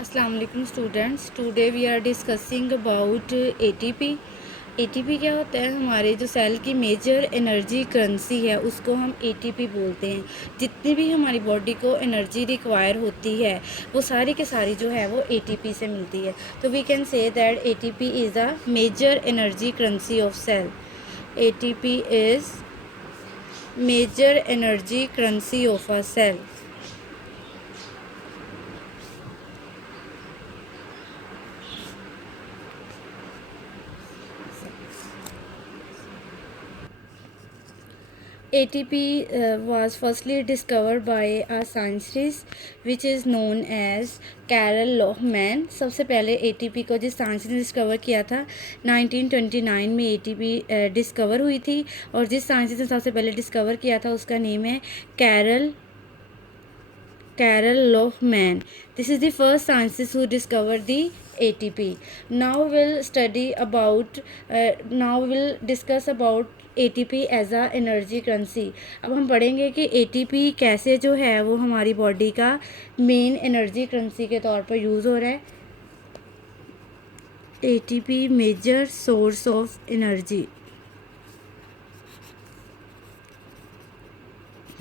अस्सलाम वालेकुम students. Today we are discussing about ATP. ATP क्या होता है? हमारे जो सेल की मेजर एनर्जी करेंसी है उसको हम एटीपी बोलते हैं। जितनी भी हमारी बॉडी को एनर्जी रिक्वायर होती है वो सारी के सारी जो है वो एटीपी से मिलती है। तो we can say that ATP is a major energy currency of cell. ATP is major energy currency of a cell. ATP was firstly discovered by a scientist which is known as Karl Lohmann. सबसे पहले ATP को जिस साइंटिस्ट ने डिस्कवर किया था 1929 में ATP discover हुई थी, और जिस साइंटिस्ट ने सबसे पहले डिस्कवर किया था उसका नेम है Karl Lohmann. This is the first scientist who discovered the ATP. Now we'll discuss about ATP as a energy currency. अब हम पढ़ेंगे कि ATP कैसे जो है वो हमारी बॉडी का मेन एनर्जी करेंसी के तौर पर यूज़ हो रहा है. ATP major source of energy.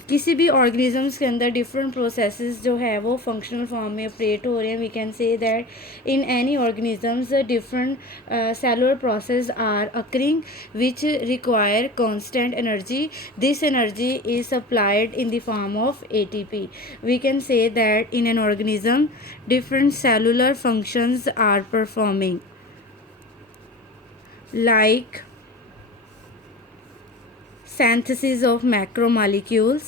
किसी भी ऑर्गेनिजम्स के अंदर डिफरेंट प्रोसेसेस जो है वो फंक्शनल फॉर्म में ऑपरेट हो रहे हैं. We can say that in any organisms different cellular process are occurring which require constant energy. This energy is supplied in the form of ATP. We can say that in an organism different cellular functions are performing like synthesis of macromolecules.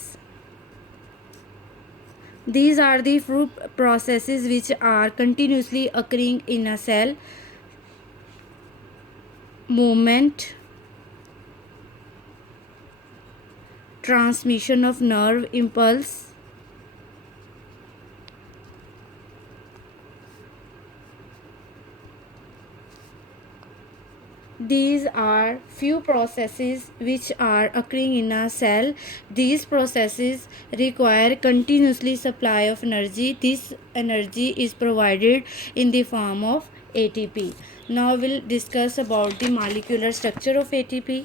These are the processes which are continuously occurring in a cell. Movement, transmission of nerve impulse, these are few processes which are occurring in a cell. These processes require continuously supply of energy. This energy is provided in the form of ATP. Now we'll discuss about the molecular structure of ATP.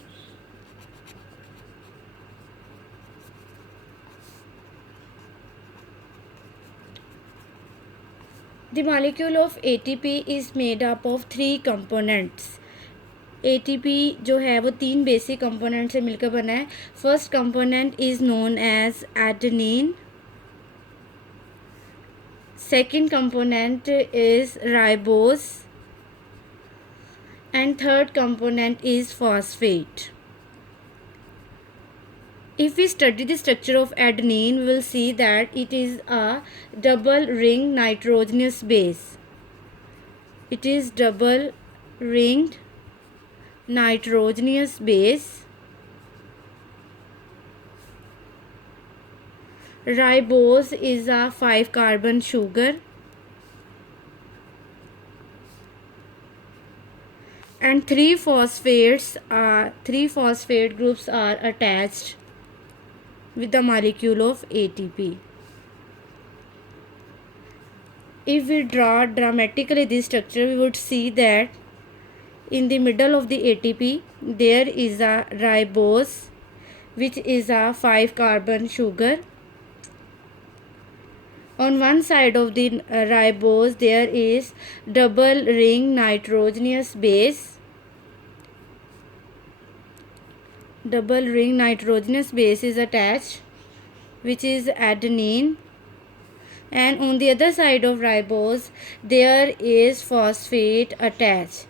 The molecule of ATP is made up of 3 components. ATP जो है वो 3 basic component से मिलकर बना है. First component is known as adenine. Second component is ribose and third component is phosphate. If we study the structure of adenine, we will see that it is a double ring nitrogenous base. It is double ringed nitrogenous base. Ribose is a 5 carbon sugar. And 3 phosphate groups are attached with the molecule of ATP. If we draw dramatically this structure, we would see that in the middle of the ATP there is a ribose, which is a 5 carbon sugar. On one side of the ribose there is double ring nitrogenous base. Double ring nitrogenous base is attached, which is adenine, and on the other side of ribose there is phosphate attached.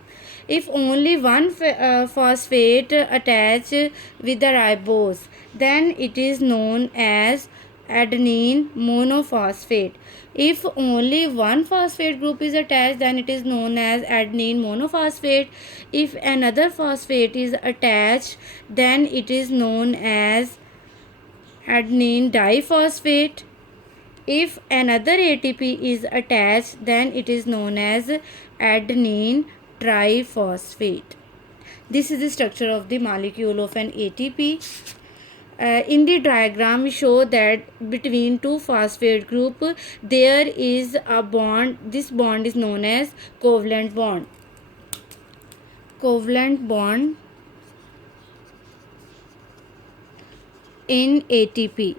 If only one phosphate attach with the ribose, then it is known as adenine monophosphate. If only one phosphate group is attached, then it is known as adenine monophosphate. If another phosphate is attached, then it is known as adenine diphosphate. If another ATP is attached, then it is known as adenine triphosphate. This is the structure of the molecule of an ATP. In the diagram we show that between two phosphate group there is a bond. This bond is known as covalent bond. Covalent bond in ATP.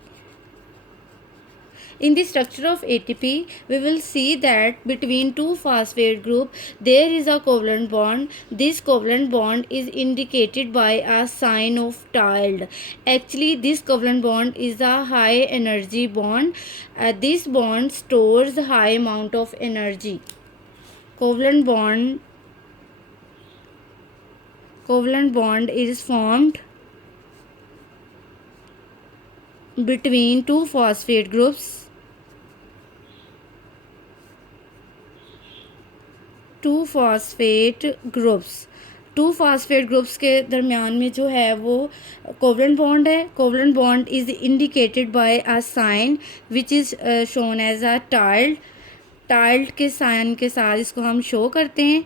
In the structure of ATP, we will see that between two phosphate group there is a covalent bond. This covalent bond is indicated by a sign of tilde. Actually, this covalent bond is a high energy bond. This bond stores high amount of energy. Covalent bond is formed between two phosphate groups. Two phosphate groups के दरमियान में जो है वो covalent bond है. Covalent bond is indicated by a sign which is shown as a tilde के sign के साथ इसको हम शो करते हैं.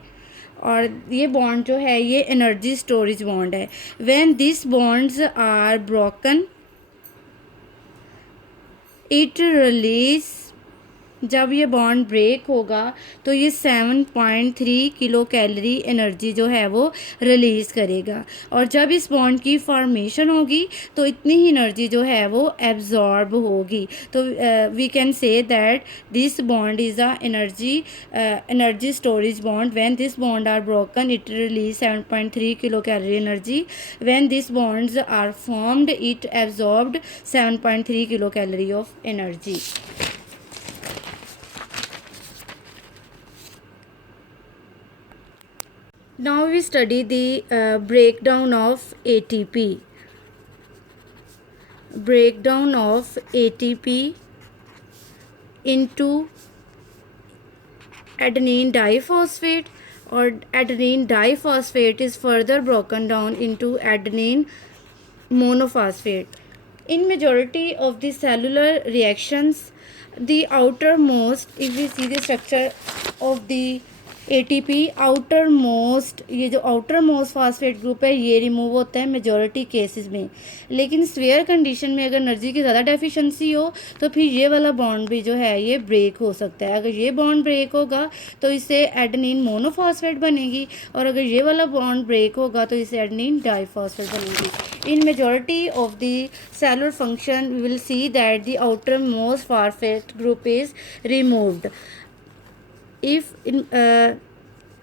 और ये बॉन्ड जो है ये एनर्जी स्टोरेज बॉन्ड है. When this bonds are broken it release. जब ये बॉन्ड ब्रेक होगा तो ये 7.3 किलो कैलोरी एनर्जी जो है वो रिलीज़ करेगा. और जब इस बॉन्ड की फॉर्मेशन होगी तो इतनी ही एनर्जी जो है वो एब्जॉर्ब होगी. तो we can say that this bond is a energy storage bond. When this bond are broken it release 7.3 kilo calorie energy. When this bonds are formed it absorbed 7.3 kilo calorie of energy. Now we study the breakdown of ATP. Breakdown of ATP into adenine diphosphate, or adenine diphosphate is further broken down into adenine monophosphate. In majority of the cellular reactions, the outermost, if we see the structure of the ATP, ये जो outer most phosphate group है ये रिमूव होता है majority cases में. लेकिन swear condition में अगर एनर्जी की ज़्यादा डेफिशिएंसी हो तो फिर ये वाला बॉन्ड भी जो है ये ब्रेक हो सकता है. अगर ये बॉन्ड ब्रेक होगा तो इससे एडेनिन मोनोफॉस्फेट बनेगी, और अगर ये वाला बॉन्ड ब्रेक होगा तो इससे एडेनिन डाइफॉस्फेट बनेगी. In majority of the cellular function we will see that the outermost phosphate group is removed. If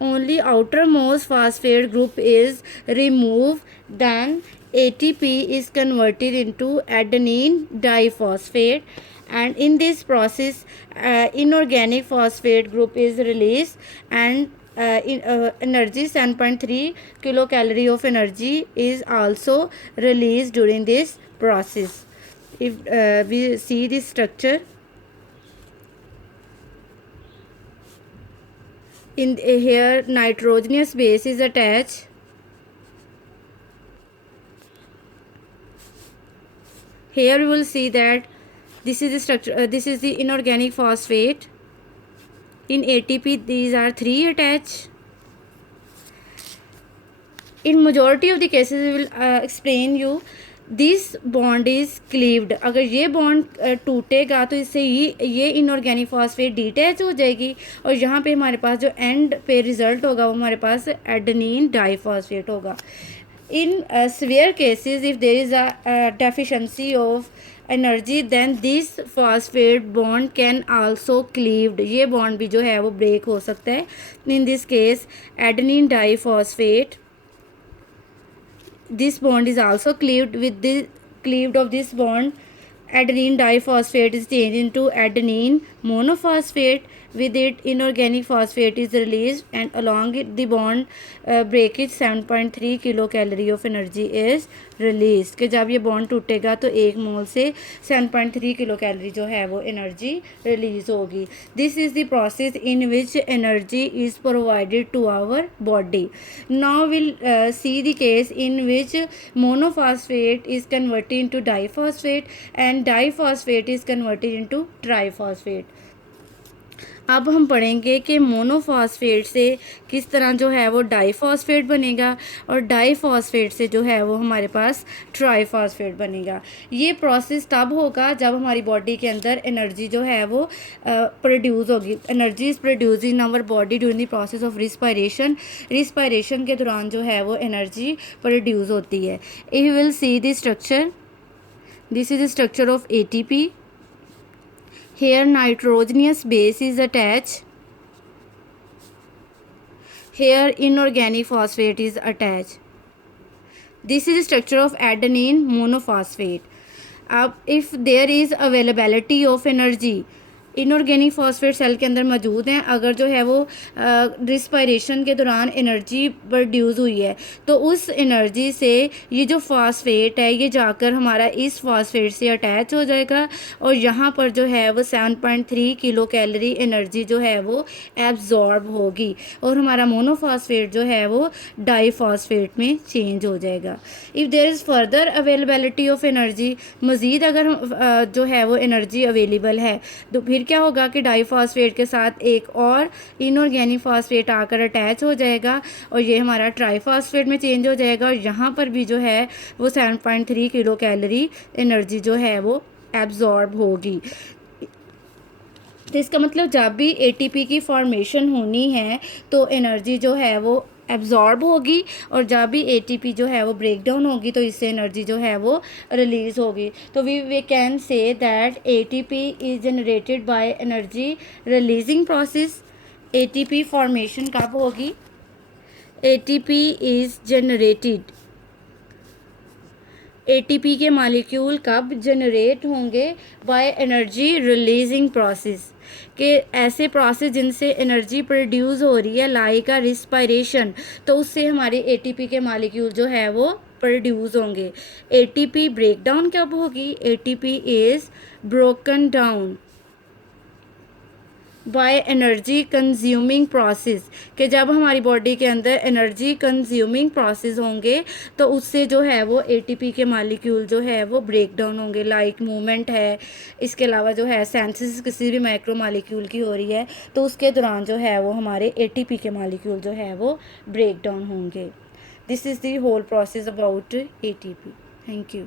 only outermost phosphate group is removed, then ATP is converted into adenine diphosphate, and in this process inorganic phosphate group is released, and energy 7.3 kilocalorie of energy is also released during this process. If we see this structure, in here nitrogenous base is attached. Here we will see that this is the structure, this is the inorganic phosphate. In ATP these are 3 attached. In majority of the cases we will explain you this bond is cleaved. अगर ये बॉन्ड टूटेगा तो इससे ये inorganic phosphate detach हो जाएगी, और यहाँ पे हमारे पास जो एंड पे रिज़ल्ट होगा वो हमारे पास एडेनिन डाइफॉस्फेट होगा. In severe cases if there is a deficiency of energy then this phosphate bond can also cleaved. ये बॉन्ड भी जो है वो ब्रेक हो सकता है. In this case adenine diphosphate, this bond is also cleaved. With the cleaved of this bond, adenine diphosphate is changed into adenine monophosphate. With it inorganic phosphate is released, and along it the bond breakage 7.3 kilocalorie of energy is released. कि जब ये बॉन्ड टूटेगा तो 1 मोल से 7.3 kilo calorie जो है वो energy release होगी. This is the process in which energy is provided to our body. Now will see the case in which monophosphate is converted into diphosphate and diphosphate is converted into triphosphate. अब हम पढ़ेंगे कि मोनोफॉस्फेट से किस तरह जो है वो डाईफॉस्फेट बनेगा और डाईफॉस्फेट से जो है वो हमारे पास ट्राईफॉस्फेट बनेगा। ये प्रोसेस तब होगा जब हमारी बॉडी के अंदर एनर्जी जो है वो प्रोड्यूस होगी। Energy is produce in our body during the process of respiration. Respiration के दौरान जो है वो एनर्जी प्रोड्यूस होती है। If you will see the structure, this is the structure of ATP. Here nitrogenous base is attached. Here inorganic phosphate is attached. This is the structure of adenine monophosphate. If there is availability of energy, inorganic phosphate cell के अंदर मौजूद हैं, अगर जो है वो रिस्पायरेशन के दौरान एनर्जी प्रोड्यूस हुई है तो उस एनर्जी से ये जो फॉस्फेट है ये जाकर हमारा इस फॉस्फेट से अटैच हो जाएगा और यहाँ पर जो है वो 7.3 किलो कैलोरी एनर्जी जो है वो एब्जॉर्ब होगी और हमारा मोनोफॉस्फेट जो है वो डाईफॉस्फेट में चेंज हो जाएगा। If there is further availability of energy, मज़ीद अगर जो है वो एनर्जी अवेलेबल है तो फिर क्या होगा कि डाईफॉस्फेट के साथ एक और इनऑर्गेनिक फॉस्फेट आकर अटैच हो जाएगा और ये हमारा ट्राईफॉस्फेट में चेंज हो जाएगा और यहाँ पर भी जो है वो 7.3 किलो कैलोरी एनर्जी जो है वो एब्जॉर्ब होगी। तो इसका मतलब जब भी ATP की फॉर्मेशन होनी है तो एनर्जी जो है वो एब्जॉर्ब होगी और जब भी ATP जो है वो ब्रेक डाउन होगी तो इससे एनर्जी जो है वो रिलीज़ होगी। तो we can say that ATP is generated by energy releasing process. ATP formation कब होगी? ATP इज़ जनरेटेड, ATP के मालिक्यूल कब जनरेट होंगे? बाय एनर्जी रिलीजिंग प्रोसेस, कि ऐसे प्रोसेस जिनसे एनर्जी प्रोड्यूस हो रही है लाइक रिस्पायरेशन, तो उससे हमारे ATP के मालिक्यूल जो है वो प्रोड्यूस होंगे। ATP ब्रेक डाउन कब होगी? ATP is broken down by energy consuming process, कि जब हमारी बॉडी के अंदर एनर्जी कंज्यूमिंग प्रोसेस होंगे तो उससे जो है वो ATP के मालिक्यूल जो है वो ब्रेक डाउन होंगे, लाइक मूवमेंट है। इसके अलावा जो है सेंसिस किसी भी माइक्रो मालिक्यूल की हो रही है तो उसके दौरान जो है वो हमारे ATP के मालिक्यूल जो है वो ब्रेक डाउन होंगे। This is the whole process about ATP। Thank you.